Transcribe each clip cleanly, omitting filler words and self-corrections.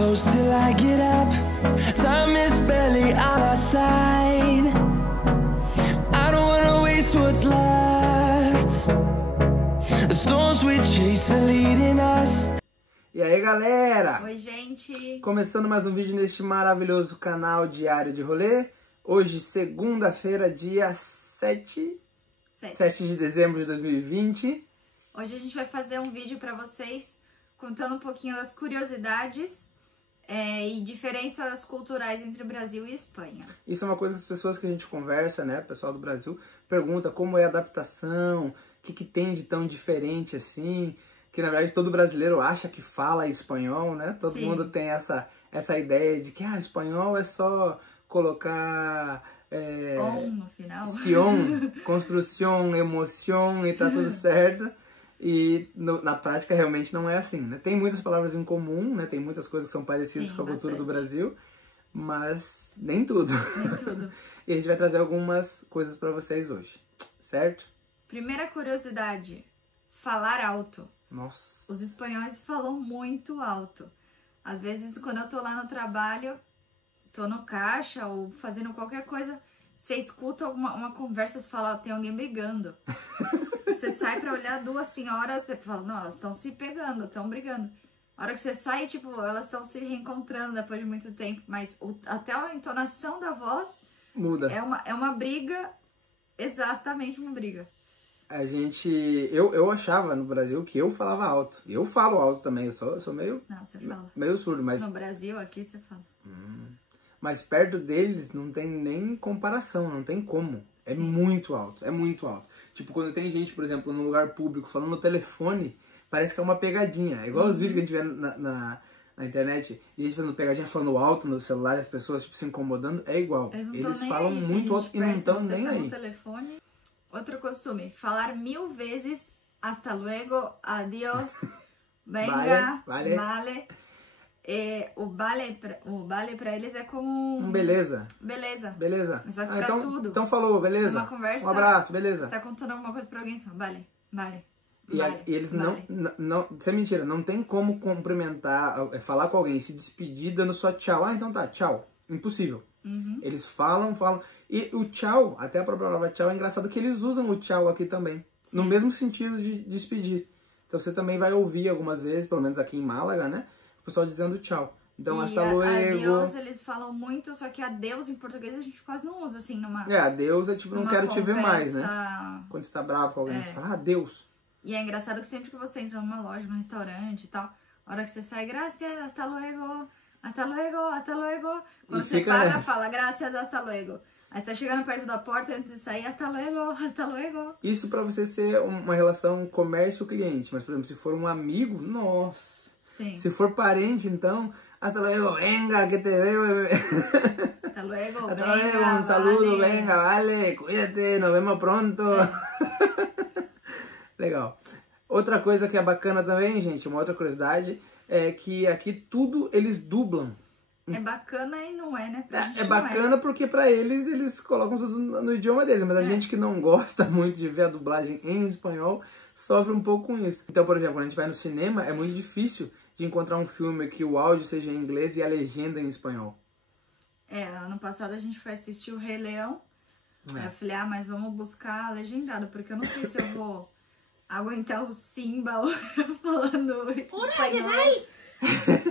close till I get up. Time is barely on our side. I don't wanna waste what's left. The storms we chase are leading us. E aí, galera? Oi, gente! Começando mais um vídeo neste maravilhoso canal Diário de Rolê. Hoje, segunda-feira, dia 7 de dezembro de 2020. Hoje a gente vai fazer um vídeo pra vocês contando um pouquinho das curiosidades e diferenças culturais entre o Brasil e Espanha. Isso é uma coisa que as pessoas que a gente conversa, né, o pessoal do Brasil, pergunta como é a adaptação, o que tem de tão diferente assim, que na verdade todo brasileiro acha que fala espanhol, né? Todo Sim. mundo tem essa ideia de que espanhol é só colocar No final. sion, construção, emoção e tá tudo certo. E na prática realmente não é assim, né? Tem muitas palavras em comum, né? Tem muitas coisas que são parecidas com a cultura do Brasil, mas nem tudo. Nem tudo. E a gente vai trazer algumas coisas pra vocês hoje, certo? Primeira curiosidade, falar alto. Nossa. Os espanhóis falam muito alto. Às vezes, quando eu tô lá no trabalho, tô no caixa ou fazendo qualquer coisa, você escuta uma conversa, você fala, tem alguém brigando. Você sai pra olhar duas senhoras, você fala, não, elas estão se pegando, estão brigando. A hora que você sai, tipo, elas estão se reencontrando depois de muito tempo, mas até a entonação da voz Muda. é uma briga, exatamente uma briga. Eu achava no Brasil que eu falava alto. Eu falo alto também, eu sou meio... Não, você fala. Meio surdo, mas... No Brasil, aqui você fala. Mas perto deles não tem nem comparação, não tem como. É muito alto, é muito alto. Tipo, quando tem gente, por exemplo, num lugar público falando no telefone, parece que é uma pegadinha. É igual os vídeos que a gente vê na internet, e a gente fazendo pegadinha falando alto no celular e as pessoas tipo, se incomodando, é igual. Eles falam muito alto e não estão nem aí. No telefone. Outro costume, falar 1000 vezes hasta luego, adiós, venga, vale. O vale pra eles é como beleza. Beleza. Só que pra tudo. Então falou, beleza. Uma conversa, um abraço, beleza. Você tá contando alguma coisa pra alguém, então, vale. E eles não, sem mentira, não tem como cumprimentar, falar com alguém, se despedir dando só tchau. Então tá, tchau. Impossível. Eles falam. E o tchau, até a própria palavra tchau, é engraçado que eles usam o tchau aqui também. Sim. No mesmo sentido de despedir. Então você também vai ouvir algumas vezes, pelo menos aqui em Málaga, né? O pessoal dizendo tchau. Então, hasta luego. Adeus eles falam muito, só que adeus em português a gente quase não usa assim numa... adeus é tipo, não quero te ver mais, né? Conversa... Quando você tá bravo com alguém, você fala adeus. E é engraçado que sempre que você entra numa loja, num restaurante e tal, a hora que você sai, gracias, hasta luego, hasta luego, hasta luego. Quando você paga, fala, gracias, hasta luego. Aí você tá chegando perto da porta, antes de sair, hasta luego, hasta luego. Isso pra você ser uma relação comércio-cliente, mas, por exemplo, se for um amigo, nossa... Sim. Se for parente, então, hasta luego, venga, que te veo, bebé. Hasta luego, hasta luego, un saludo, vale. Venga, vale, cuídate, nos vemos pronto. Legal. Outra coisa que é bacana também, gente, uma outra curiosidade, é que aqui tudo eles dublam. É bacana e não é, né? É bacana porque pra eles colocam tudo no idioma deles, mas a gente que não gosta muito de ver a dublagem em espanhol sofre um pouco com isso. Então, por exemplo, quando a gente vai no cinema, é muito difícil de encontrar um filme que o áudio seja em inglês e a legenda em espanhol. Ano passado a gente foi assistir o Rei Leão. Aí eu falei, mas vamos buscar legendado, porque eu não sei se eu vou aguentar o Simba falando espanhol.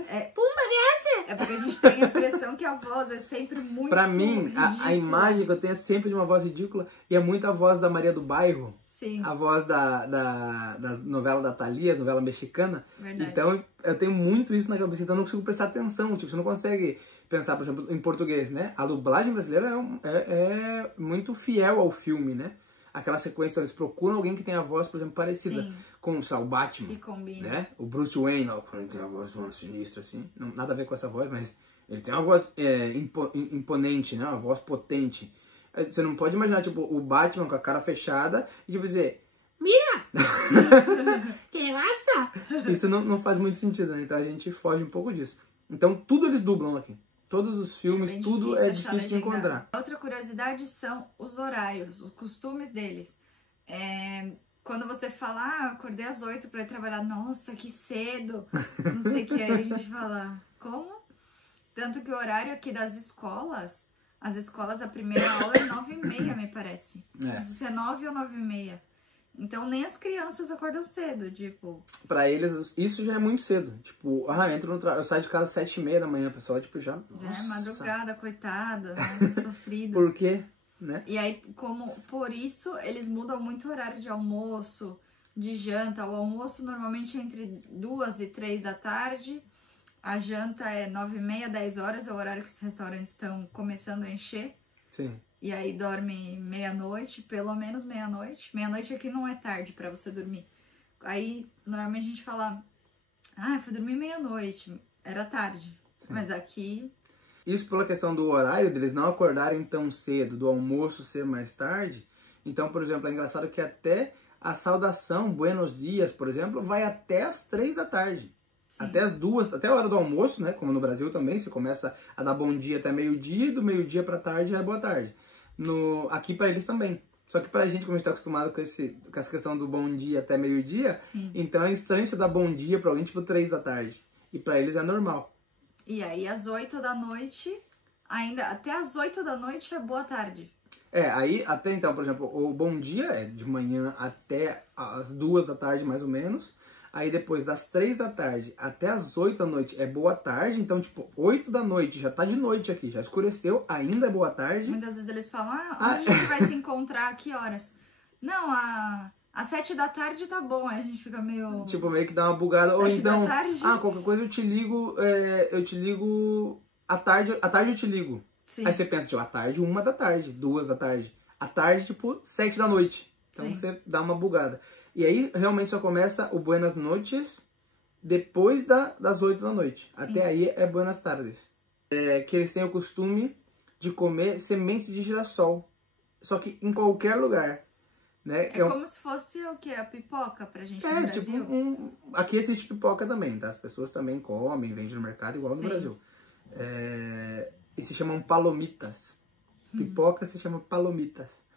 É porque a gente tem a impressão que a voz é sempre muito Pra mim, a imagem que eu tenho é sempre de uma voz ridícula e é muito a voz da Maria do Bairro. Sim. A voz da novela da Thalia, novela mexicana. Verdade. Então eu tenho muito isso na cabeça, então eu não consigo prestar atenção. Tipo, você não consegue pensar, por exemplo, em português, né? A dublagem brasileira é muito fiel ao filme, né? Aquela sequência, eles procuram alguém que tenha a voz, por exemplo, parecida. Sim. Com, sei lá, o Batman. Que combina. Né? O Bruce Wayne, quando ele tem a voz sinistra, assim. Não, nada a ver com essa voz, mas ele tem uma voz imponente, né? Uma voz potente. Você não pode imaginar, tipo, o Batman com a cara fechada e, tipo, dizer... Mira! Que massa! Isso não faz muito sentido, né? Então a gente foge um pouco disso. Então tudo eles dublam aqui. Todos os filmes, tudo é difícil de encontrar. Outra curiosidade são os horários, os costumes deles. Quando você fala, acordei às 8 pra ir trabalhar, nossa, que cedo, não sei o que, aí a gente fala, como? Tanto que o horário aqui das escolas, as escolas, a primeira aula é 9h30, me parece. Não sei se é 9 ou 9h30. Então nem as crianças acordam cedo, tipo... Pra eles, isso já é muito cedo. Tipo, eu saio de casa às 7h30 da manhã, pessoal, tipo, já... Já é madrugada, coitado, né? Sofrido. Por quê? Né? E aí, por isso, eles mudam muito o horário de almoço, de janta. O almoço normalmente é entre 2 e 3 da tarde. A janta é 9h30, 10 horas, é o horário que os restaurantes estão começando a encher. Sim. E aí dorme meia-noite, pelo menos meia-noite. Meia-noite aqui não é tarde pra você dormir. Aí, normalmente a gente fala, eu fui dormir meia-noite, era tarde. Sim. Mas aqui... Isso pela questão do horário, deles não acordarem tão cedo, do almoço ser mais tarde. Então, por exemplo, é engraçado que até a saudação, buenos dias, por exemplo, vai até as 3 da tarde. Sim. Até as 2, até a hora do almoço, né? Como no Brasil também, você começa a dar bom dia até meio-dia, e do meio-dia pra tarde já é boa tarde. Aqui pra eles também. Só que pra gente, como a gente tá acostumado com essa questão do bom dia até meio-dia, então é estranho você dar bom dia pra alguém tipo 3 da tarde. E pra eles é normal. E aí, às 8 da noite, até às 8 da noite é boa tarde. Aí, até então, por exemplo, o bom dia é de manhã até as 2 da tarde, mais ou menos. Aí, depois das 3 da tarde até as 8 da noite é boa tarde. Então, tipo, 8 da noite já tá de noite aqui, já escureceu, ainda é boa tarde. Muitas vezes eles falam, onde a gente vai se encontrar, que horas? Não, às 7 da tarde tá bom, aí a gente fica meio... Tipo, meio que dá uma bugada. Ou então, qualquer coisa eu te ligo à tarde eu te ligo. Sim. Aí você pensa, tipo, à tarde, 1 da tarde, 2 da tarde. À tarde, tipo, 7 da noite. Então Sim. Você dá uma bugada. E aí, realmente só começa o Buenas Noches depois das 8 da noite. Sim. Até aí é Buenas Tardes. Que eles têm o costume de comer sementes de girassol. Só que em qualquer lugar. Né? Como se fosse o quê? A pipoca pra gente no Brasil? Tipo aqui existe pipoca também, tá? As pessoas também comem, vendem no mercado igual no Brasil. E se chamam palomitas. Pipoca se chama palomitas.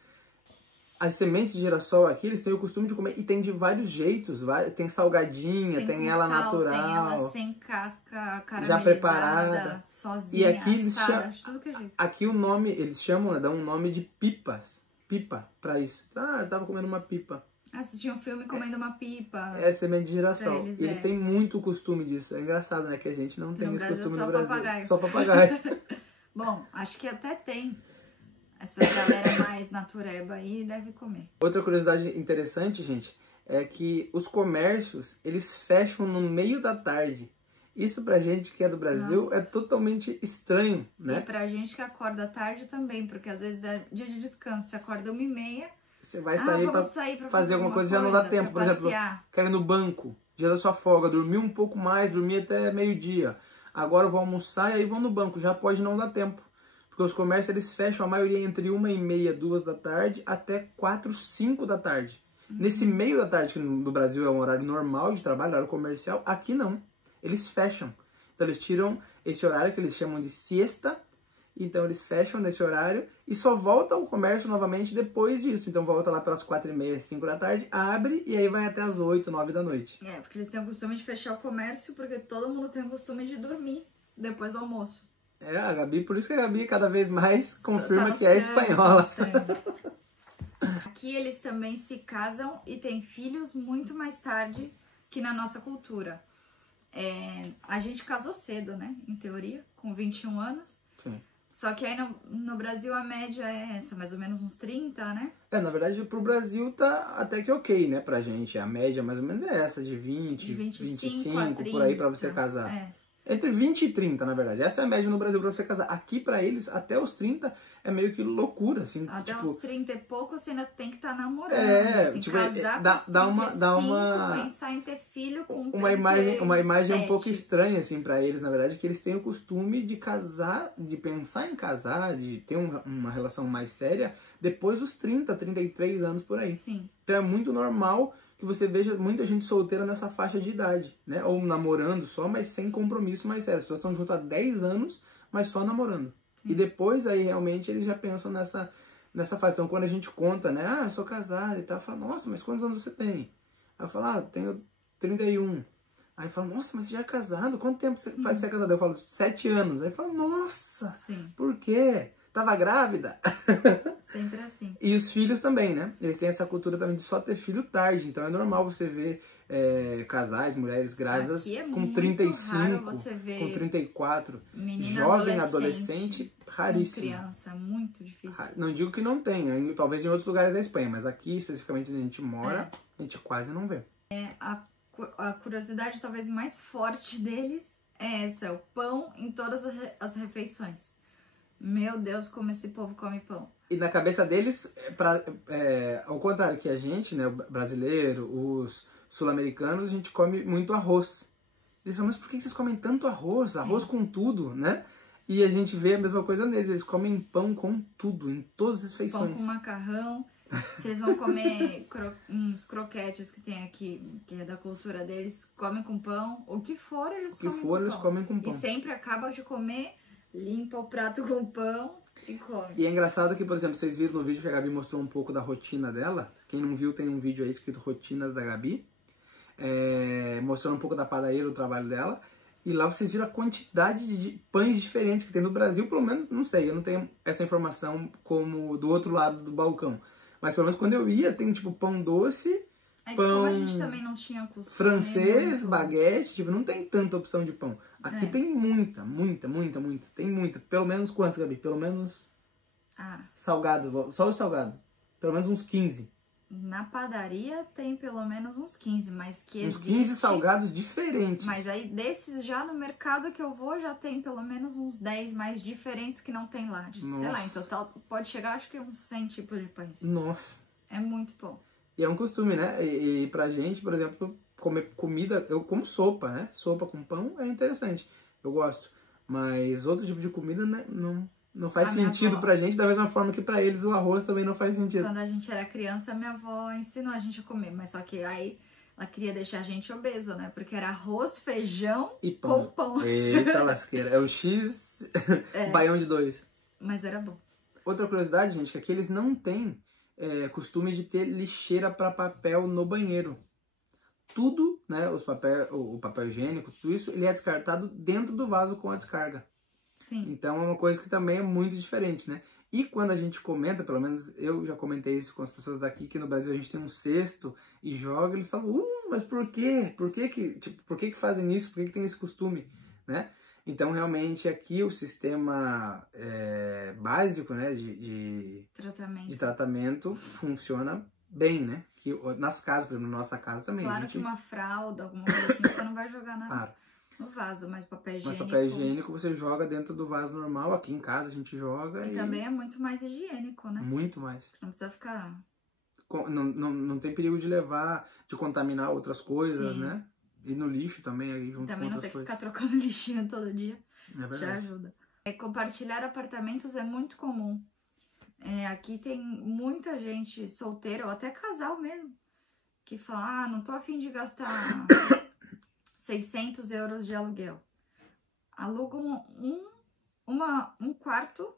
As sementes de girassol aqui, eles têm o costume de comer, e tem de vários jeitos. Tem salgadinha, tem ela natural. Tem ela sem casca, caramelizada, já preparada, sozinha, e aqui assada, tudo que é jeito. Aqui o nome, eles chamam, dão um nome de pipas. Pipa, pra isso. Eu tava comendo uma pipa. Assisti um filme comendo uma pipa. É semente de girassol. Eles têm muito costume disso. É engraçado, né? Que a gente não tem esse costume no Brasil. Papagaio. Só papagaio. Bom, acho que até tem. Essa galera mais natureba aí deve comer. Outra curiosidade interessante, gente, é que os comércios, eles fecham no meio da tarde. Isso pra gente que é do Brasil é totalmente estranho, né? E pra gente que acorda tarde também, porque às vezes é dia de descanso, você acorda 1h30. Você vai sair pra fazer alguma coisa, já não dá tempo. Por exemplo, quero ir no banco, dia da sua folga, dormir um pouco mais, dormir até meio-dia. Agora eu vou almoçar e aí vou no banco, já pode não dar tempo. Porque os comércios, eles fecham a maioria entre 1h30, 2 da tarde, até 4, 5 da tarde. Nesse meio da tarde, que no Brasil é um horário normal de trabalho, horário comercial, aqui não. Eles fecham. Então eles tiram esse horário que eles chamam de siesta. Então eles fecham nesse horário e só volta ao comércio novamente depois disso. Então volta lá pelas 4h30, 5 da tarde, abre e aí vai até as 8, 9 da noite. Porque eles têm o costume de fechar o comércio, porque todo mundo tem o costume de dormir depois do almoço. A Gabi, por isso que a Gabi cada vez mais confirma que é espanhola. Aqui eles também se casam e têm filhos muito mais tarde que na nossa cultura. A gente casou cedo, né? Em teoria, com 21 anos. Sim. Só que aí no Brasil a média é essa, mais ou menos uns 30, né? Na verdade pro Brasil tá até que ok, né, pra gente. A média mais ou menos é essa, de 20, de 25 a 30, por aí pra você casar. Entre 20 e 30, na verdade. Essa é a média no Brasil pra você casar. Aqui, pra eles, até os 30 é meio que loucura, assim. Até tipo, os 30 e pouco você ainda tem que estar namorando. Assim, tipo, casar dá uma pensar em ter filho com 37. Uma imagem um pouco estranha, assim, pra eles, na verdade, que eles têm o costume de casar, de pensar em casar, de ter uma relação mais séria depois dos 30, 33 anos por aí. Sim. Então é muito normal que você veja muita gente solteira nessa faixa de idade, né? Ou namorando só, mas sem compromisso mais sério. As pessoas estão juntas há 10 anos, mas só namorando. Sim. E depois aí realmente eles já pensam nessa fase. Então quando a gente conta, né? Eu sou casado e tal, fala, nossa, mas quantos anos você tem? Aí eu falo, tenho 31. Aí fala, nossa, mas você já é casado? Quanto tempo você faz ser casado? Eu falo, 7 anos. Aí fala, nossa, Sim. por quê? Tava grávida? Sempre assim. E os filhos também, né? Eles têm essa cultura também de só ter filho tarde. Então é normal você ver casais, mulheres grávidas Aqui é com muito 35, raro você ver com 34. menina Jovem, adolescente adolescente, raríssimo. com criança, muito difícil. Não digo que não tenha, talvez em outros lugares da Espanha, mas aqui, especificamente onde a gente mora, a gente quase não vê. A curiosidade talvez mais forte deles é essa, o pão em todas as refeições. Meu Deus, como esse povo come pão. E na cabeça deles, ao contrário que a gente, né, o brasileiro, os sul-americanos, a gente come muito arroz. Eles falam, mas por que vocês comem tanto arroz? Arroz com tudo, né? E a gente vê a mesma coisa neles, eles comem pão com tudo, em todas as refeições. Pão com macarrão. Vocês vão comer uns croquetes que tem aqui, que é da cultura deles, comem com pão. O que for, eles comem com pão. E sempre acabam de comer, limpa o prato com pão e come. E é engraçado que, por exemplo, vocês viram no vídeo que a Gabi mostrou um pouco da rotina dela. Quem não viu, tem um vídeo aí escrito Rotinas da Gabi. Mostrando um pouco da padaria, do trabalho dela. E lá vocês viram a quantidade de pães diferentes que tem no Brasil. Pelo menos, não sei, eu não tenho essa informação como do outro lado do balcão. Mas pelo menos quando eu ia, tem tipo pão doce, pão como a gente também não tinha costume, francês, baguete, tipo, não tem tanta opção de pão. Aqui tem muita. Tem muita. Pelo menos quantos, Gabi? Pelo menos salgado, só o salgado. Pelo menos uns 15. Na padaria tem pelo menos uns 15, mas que uns 15 salgados diferentes. Mas aí desses já no mercado que eu vou já tem pelo menos uns 10 mais diferentes que não tem lá. Nossa. Sei lá, em total pode chegar acho que uns 100 tipos de pães. Nossa. É muito bom. E é um costume, né? E pra gente, por exemplo, comer comida, eu como sopa, né? Sopa com pão é interessante, eu gosto. Mas outro tipo de comida, né, não faz sentido pra gente, da mesma forma que pra eles o arroz também não faz sentido. Quando a gente era criança, minha avó ensinou a gente a comer, mas só que aí ela queria deixar a gente obeso, né? Porque era arroz, feijão e pão. Com pão. Eita lasqueira, é o X baião de 2. Mas era bom. Outra curiosidade, gente, que aqui eles não têm costume de ter lixeira pra papel no banheiro. Tudo, né, o papel higiênico, tudo isso, ele é descartado dentro do vaso com a descarga. Sim. Então é uma coisa que também é muito diferente, né? E quando a gente comenta, pelo menos eu já comentei isso com as pessoas daqui, que no Brasil a gente tem um cesto e joga, eles falam, mas por quê? Por que fazem isso? Por que tem esse costume, né? Então realmente aqui o sistema básico, né, de tratamento funciona bem, né? Que nas casas, por exemplo, na nossa casa também. Claro que uma fralda, alguma coisa assim, você não vai jogar no vaso, mas papel higiênico... Mas papel higiênico você joga dentro do vaso normal, aqui em casa a gente joga e também é muito mais higiênico, né? Muito mais. Não precisa ficar... Não tem perigo de contaminar outras coisas, né? E no lixo também, aí junto também com outras coisas. Também não tem que ficar trocando lixinho todo dia. É verdade. Já ajuda. Compartilhar apartamentos é muito comum. Aqui tem muita gente solteira, ou até casal mesmo, que fala, não tô a fim de gastar 600 euros de aluguel. Alugam um quarto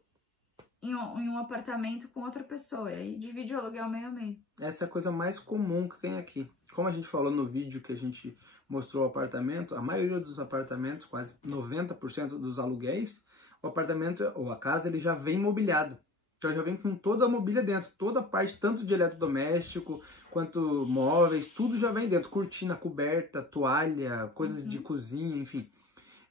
em um apartamento com outra pessoa, e aí divide o aluguel meio a meio. Essa é a coisa mais comum que tem aqui. Como a gente falou no vídeo que a gente mostrou o apartamento, a maioria dos apartamentos, quase 90% dos aluguéis, o apartamento ou a casa, ele já vem mobiliado. Então já vem com toda a mobília dentro, toda a parte, tanto de eletrodoméstico quanto móveis, tudo já vem dentro. Cortina, coberta, toalha, coisas de cozinha, enfim.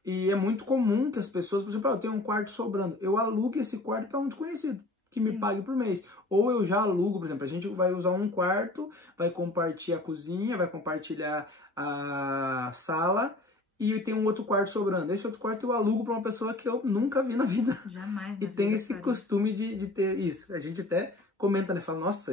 E é muito comum que as pessoas, por exemplo, eu tenho um quarto sobrando, eu alugo esse quarto para um desconhecido, que me pague por mês. Ou eu já alugo, por exemplo, a gente vai usar um quarto, vai compartilhar a cozinha, vai compartilhar a sala, e tem um outro quarto sobrando. Esse outro quarto eu alugo para uma pessoa que eu nunca vi na vida. Jamais. E tem esse costume de ter isso. A gente até comenta, né? Fala, nossa,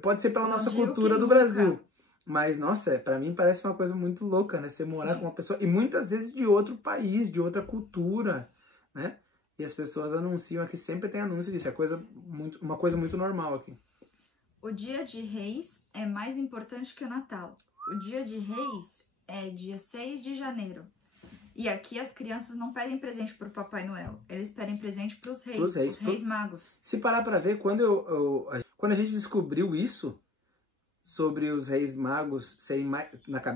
pode ser pela nossa cultura do Brasil. Mas, nossa, pra mim parece uma coisa muito louca, né? Você morar com uma pessoa, e muitas vezes de outro país, de outra cultura, né? E as pessoas anunciam aqui, sempre tem anúncio disso. É uma coisa muito normal aqui. O dia de Reis é mais importante que o Natal. O dia de Reis é dia 6 de janeiro. E aqui as crianças não pedem presente pro Papai Noel. Eles pedem presente pros reis, os reis magos. Se parar pra ver, quando a gente descobriu isso, sobre os Reis Magos serem mais,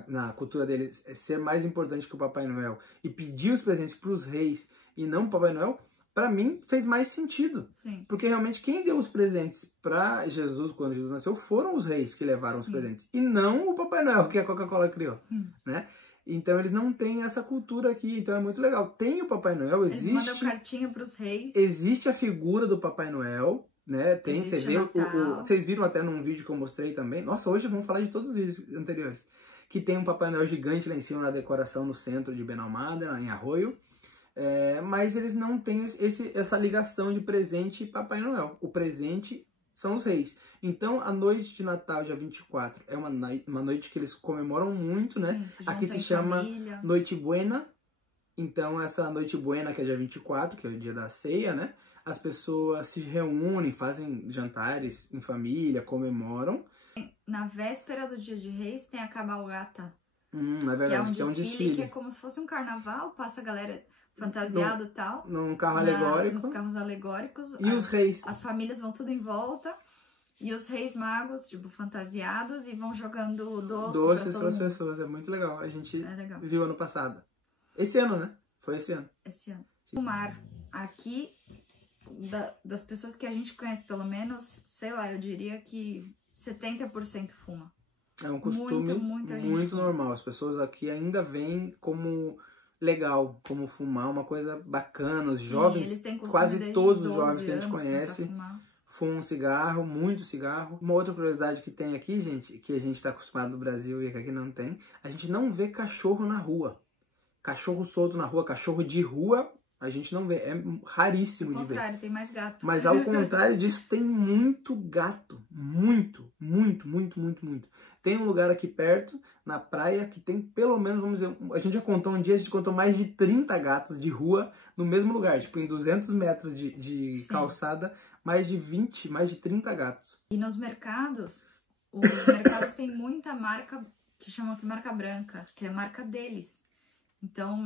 na cultura deles, ser mais importante que o Papai Noel e pedir os presentes para os reis e não para o Papai Noel, para mim fez mais sentido. Sim. Porque realmente quem deu os presentes para Jesus quando Jesus nasceu foram os reis que levaram os presentes e não o Papai Noel que a Coca-Cola criou, né? Então eles não têm essa cultura aqui, então é muito legal. Tem o Papai Noel, existe... Eles mandam cartinha pros reis. Existe a figura do Papai Noel, né? Tem, você vê, vocês viram até num vídeo que eu mostrei também. Nossa, hoje vamos falar de todos os vídeos anteriores. Que tem um Papai Noel gigante lá em cima na decoração no centro de Benalmádena, em Arroio. Mas eles não têm essa ligação de presente e Papai Noel. O presente são os reis. Então, a noite de Natal, dia 24, é uma noite que eles comemoram muito, né? Sim, aqui se chama Noite Buena. Então, essa Noite Buena, que é dia 24, que é o dia da ceia, né? As pessoas se reúnem, fazem jantares em família, comemoram. Na véspera do dia de Reis tem a cabalgata. É verdade, que é um desfile. Que é como se fosse um carnaval, passa a galera fantasiada e tal. Num carro alegórico. Nos carros alegóricos. E os reis. As famílias vão tudo em volta. E os reis magos, tipo, fantasiados e vão jogando doces para as pessoas. É muito legal. A gente legal. Viu ano passado. Esse ano, né? Foi esse ano. Esse ano. Fumar. Aqui, das pessoas que a gente conhece, pelo menos, sei lá, eu diria que 70% fuma. É um costume muito normal. As pessoas aqui ainda veem como legal, como fumar, uma coisa bacana. Os jovens, quase todos os jovens que a gente conhece, fumam cigarro, muito cigarro. Uma outra curiosidade que tem aqui, gente, que a gente está acostumado no Brasil e que aqui não tem, a gente não vê cachorro na rua. Cachorro solto na rua, cachorro de rua, a gente não vê. É raríssimo de ver. Ao contrário, tem mais gato. Mas ao contrário disso, tem muito gato. Muito, muito, muito, muito, muito. Tem um lugar aqui perto, na praia, que tem pelo menos, vamos dizer, a gente já contou um dia, a gente contou mais de 30 gatos de rua no mesmo lugar. Tipo, em 200 metros de calçada, mais de 20, mais de 30 gatos. E nos mercados, os mercados têm muita marca, que chamam aqui marca branca, que é a marca deles. Então,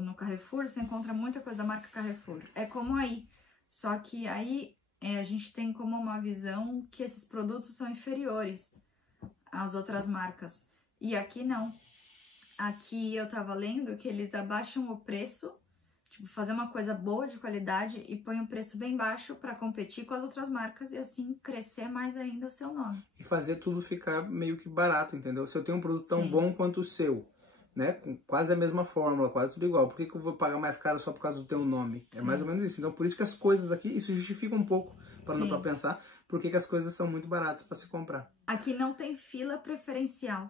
no Carrefour, você encontra muita coisa da marca Carrefour. É como aí. Só que aí a gente tem como uma visão que esses produtos são inferiores às outras marcas. E aqui não. Aqui eu tava lendo que eles abaixam o preço, tipo, fazer uma coisa boa, de qualidade, e põe um preço bem baixo para competir com as outras marcas e assim crescer mais ainda o seu nome. E fazer tudo ficar meio que barato, entendeu? Se eu tenho um produto tão bom quanto o seu, né? Com quase a mesma fórmula, quase tudo igual. Por que eu vou pagar mais caro só por causa do teu nome? É mais ou menos isso. Então, por isso que as coisas aqui, isso justifica um pouco, parando pra pensar, por que as coisas são muito baratas para se comprar. Aqui não tem fila preferencial.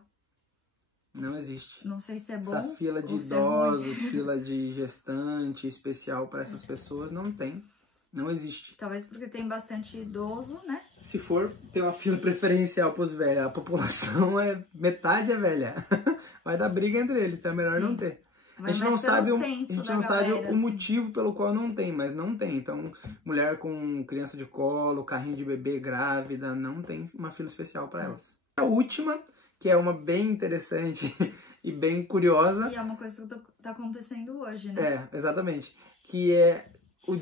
Não existe. Não sei se é bom. Essa fila de idosos, fila de gestante especial para essas pessoas, não tem. Não existe. Talvez porque tem bastante idoso, né? Se for ter uma fila preferencial para os velhos, a população metade é velha. Vai dar briga entre eles, então é melhor não ter. A gente não sabe o motivo pelo qual não tem, mas não tem. Então, mulher com criança de colo, carrinho de bebê grávida, não tem uma fila especial para elas. A última, que é uma bem interessante e bem curiosa. E é uma coisa que tá acontecendo hoje, né? Exatamente. Que é os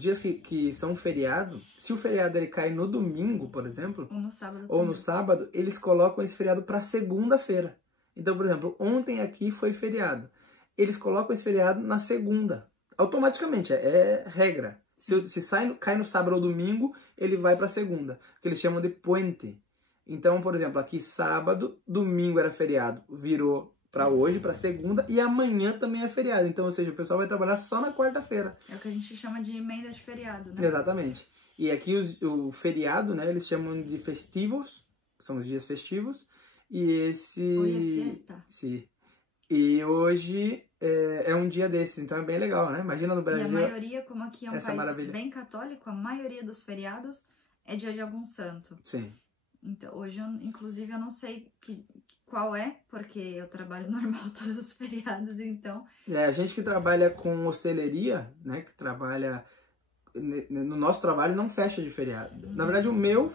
dias que são feriado. Se o feriado ele cai no domingo, por exemplo, ou no sábado, eles colocam esse feriado para segunda-feira. Então, por exemplo, ontem aqui foi feriado. Eles colocam esse feriado na segunda. Automaticamente, é regra. Se cai no sábado ou domingo, ele vai para segunda. Que eles chamam de puente. Então, por exemplo, aqui sábado, domingo era feriado, virou para hoje, para segunda, e amanhã também é feriado. Então, ou seja, o pessoal vai trabalhar só na quarta-feira. É o que a gente chama de emenda de feriado, né? Exatamente. E aqui o feriado, né, eles chamam de festivos, são os dias festivos. E esse... Hoje é festa. Sim. E hoje é um dia desses, então é bem legal, né? Imagina no Brasil... E a maioria, como aqui é um país bem católico, a maioria dos feriados é dia de algum santo. Sim. Então, hoje, inclusive, eu não sei qual é, porque eu trabalho normal todos os feriados, então... A gente que trabalha com hosteleria, né, que trabalha... No nosso trabalho não fecha de feriado. Na verdade, o meu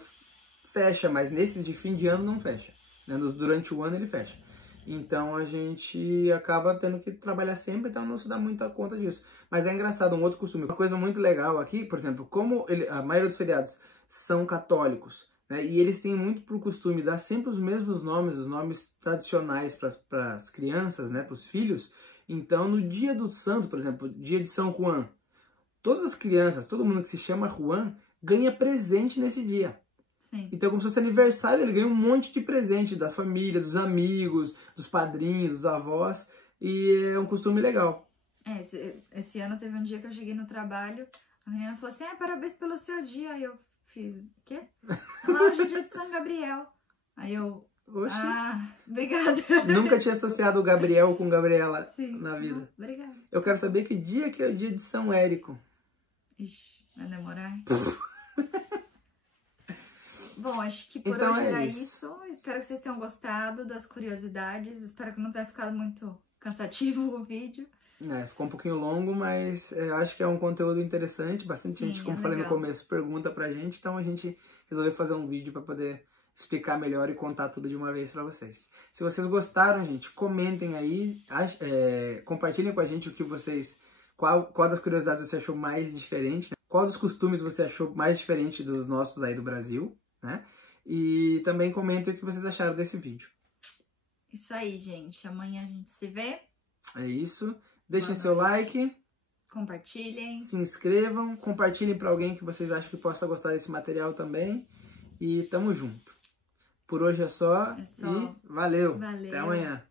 fecha, mas nesses de fim de ano não fecha. Né? Durante o ano ele fecha. Então, a gente acaba tendo que trabalhar sempre, então não se dá muita conta disso. Mas é engraçado, um outro costume. Uma coisa muito legal aqui, por exemplo, como a maioria dos feriados são católicos, né? E eles têm muito por costume dar sempre os mesmos nomes, os nomes tradicionais para as crianças, né? Para os filhos. Então, no dia do santo, por exemplo, dia de São Juan, todas as crianças, todo mundo que se chama Juan, ganha presente nesse dia. Sim. Então, como se fosse aniversário, ele ganha um monte de presente da família, dos amigos, dos padrinhos, dos avós. E é um costume legal. Esse ano teve um dia que eu cheguei no trabalho, a menina falou assim, parabéns pelo seu dia. Aí eu fiz, o quê? Hoje é dia de São Gabriel. Aí eu, Oxi. Obrigada. Nunca tinha associado o Gabriel com Gabriela Sim. na vida. Obrigada. Eu quero saber que dia que é o dia de São Érico. Ixi, vai demorar. Bom, acho que por Então hoje é era isso. isso. Espero que vocês tenham gostado das curiosidades. Espero que não tenha ficado muito cansativo o vídeo. Ficou um pouquinho longo, mas eu acho que é um conteúdo interessante. Bastante Sim, gente, como é falei no legal. começo, pergunta pra gente. Então a gente resolveu fazer um vídeo pra poder explicar melhor e contar tudo de uma vez pra vocês. Se vocês gostaram, gente, comentem aí. Compartilhem com a gente o que vocês... Qual das curiosidades você achou mais diferente, né? Qual dos costumes você achou mais diferente dos nossos aí do Brasil, né? E também comentem o que vocês acharam desse vídeo. Isso aí, gente. Amanhã a gente se vê. É isso. Deixem Boa seu noite. like, Compartilhem. se inscrevam, compartilhem para alguém que vocês acham que possa gostar desse material também. E tamo junto. Por hoje é só. É só. E valeu. Valeu. Até amanhã.